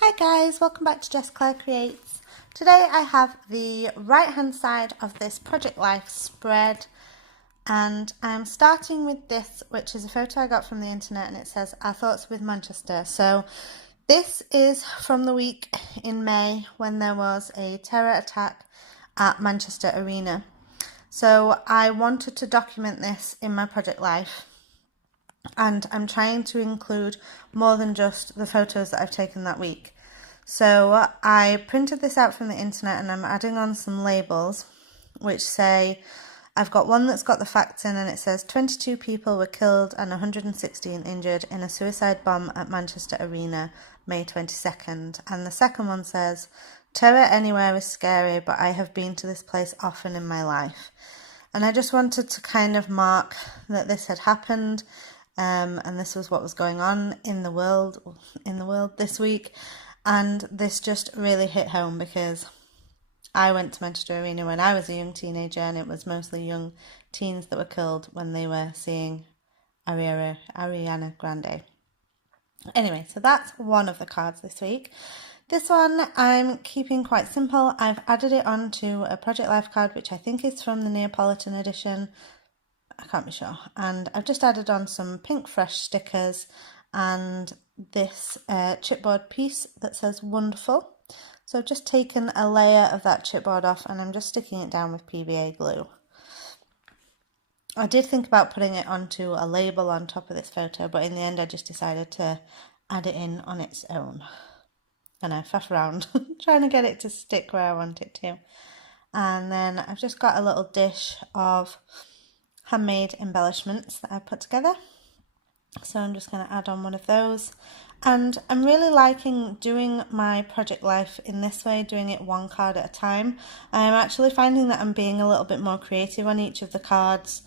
Hi guys, welcome back to Jess Creates. Today I have the right hand side of this Project Life spread, and I'm starting with this, which is a photo I got from the internet, and it says Our Thoughts with Manchester. So this is from the week in May when there was a terror attack at Manchester Arena. So I wanted to document this in my Project Life, and I'm trying to include more than just the photos that I've taken that week. So I printed this out from the internet and I'm adding on some labels which say, I've got one that's got the facts in, and it says 22 people were killed and 116 injured in a suicide bomb at Manchester Arena, May 22nd. And the second one says, terror anywhere is scary, but I have been to this place often in my life. And I just wanted to kind of mark that this had happened, and this was what was going on in the world this week. And this just really hit home because I went to Manchester Arena when I was a young teenager, and it was mostly young teens that were killed when they were seeing Ariana Grande. Anyway, so that's one of the cards this week. This one I'm keeping quite simple. I've added it onto a Project Life card, which I think is from the Neapolitan edition. I can't be sure. And I've just added on some pink fresh stickers and this chipboard piece that says wonderful. So I've just taken a layer of that chipboard off and I'm just sticking it down with PVA glue. I did think about putting it onto a label on top of this photo, but in the end I just decided to add it in on its own. And I faff around trying to get it to stick where I want it to. And then I've just got a little dish of handmade embellishments that I've put together. So I'm just going to add on one of those. And I'm really liking doing my Project Life in this way, doing it one card at a time. I'm actually finding that I'm being a little bit more creative on each of the cards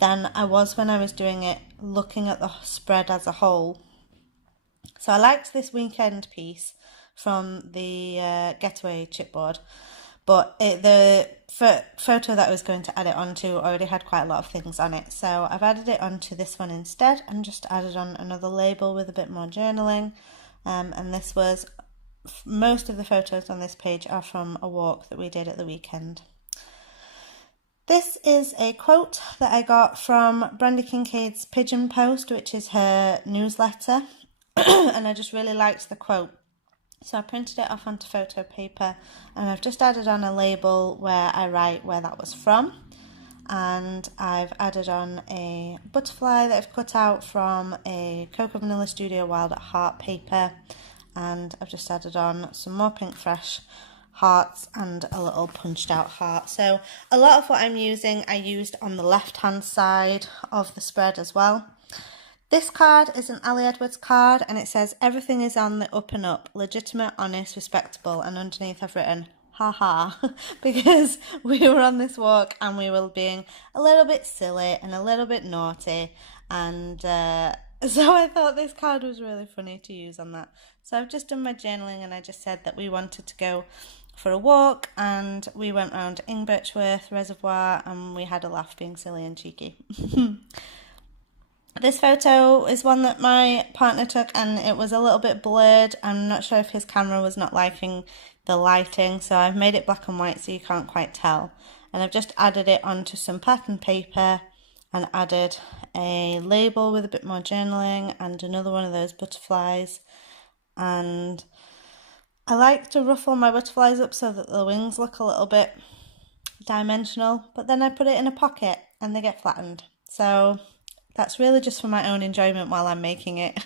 than I was when I was doing it, looking at the spread as a whole. So I liked this weekend piece from the Getaway chipboard, but the photo that I was going to add it onto already had quite a lot of things on it. So I've added it onto this one instead and just added on another label with a bit more journaling. And this was, most of the photos on this page are from a walk that we did at the weekend. This is a quote that I got from Brandy Kincaid's Pigeon Post, which is her newsletter. And I just really liked the quote. So I printed it off onto photo paper and I've just added on a label where I write where that was from. And I've added on a butterfly that I've cut out from a Cocoa Vanilla Studio Wild at Heart paper. And I've just added on some more pink fresh hearts and a little punched out heart. So a lot of what I'm using I used on the left hand side of the spread as well. This card is an Ali Edwards card and it says everything is on the up and up, legitimate, honest, respectable, and underneath I've written haha because we were on this walk and we were being a little bit silly and a little bit naughty, and so I thought this card was really funny to use on that. So I've just done my journaling and I just said that we wanted to go for a walk and we went round Birchworth Reservoir and we had a laugh being silly and cheeky. This photo is one that my partner took and it was a little bit blurred. I'm not sure if his camera was not liking the lighting, so I've made it black and white so you can't quite tell. And I've just added it onto some pattern paper and added a label with a bit more journaling and another one of those butterflies. And I like to ruffle my butterflies up so that the wings look a little bit dimensional, but then I put it in a pocket and they get flattened. So that's really just for my own enjoyment while I'm making it.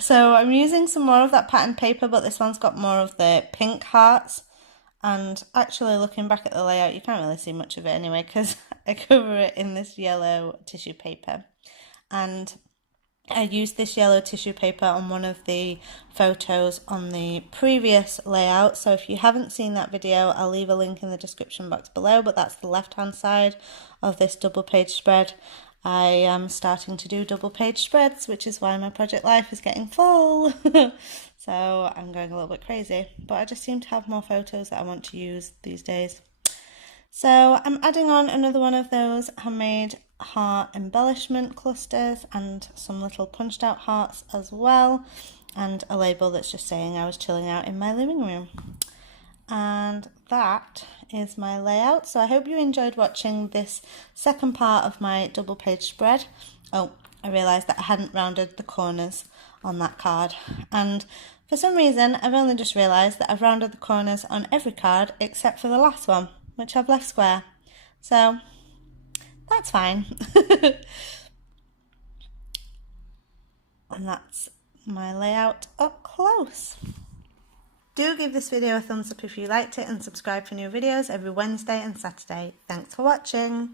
So I'm using some more of that pattern paper, but this one's got more of the pink hearts. And actually looking back at the layout, you can't really see much of it anyway because I cover it in this yellow tissue paper. And I used this yellow tissue paper on one of the photos on the previous layout. So if you haven't seen that video, I'll leave a link in the description box below, but that's the left-hand side of this double page spread. I am starting to do double page spreads, which is why my Project Life is getting full. So I'm going a little bit crazy, but I just seem to have more photos that I want to use these days. So I'm adding on another one of those handmade heart embellishment clusters and some little punched out hearts as well. and a label that's just saying I was chilling out in my living room. And that is my layout. So I hope you enjoyed watching this second part of my double page spread. Oh, I realised that I hadn't rounded the corners on that card, and for some reason I've only just realised that I've rounded the corners on every card except for the last one, which I've left square. So that's fine. And that's my layout up close. Do give this video a thumbs up if you liked it, and subscribe for new videos every Wednesday and Saturday. Thanks for watching.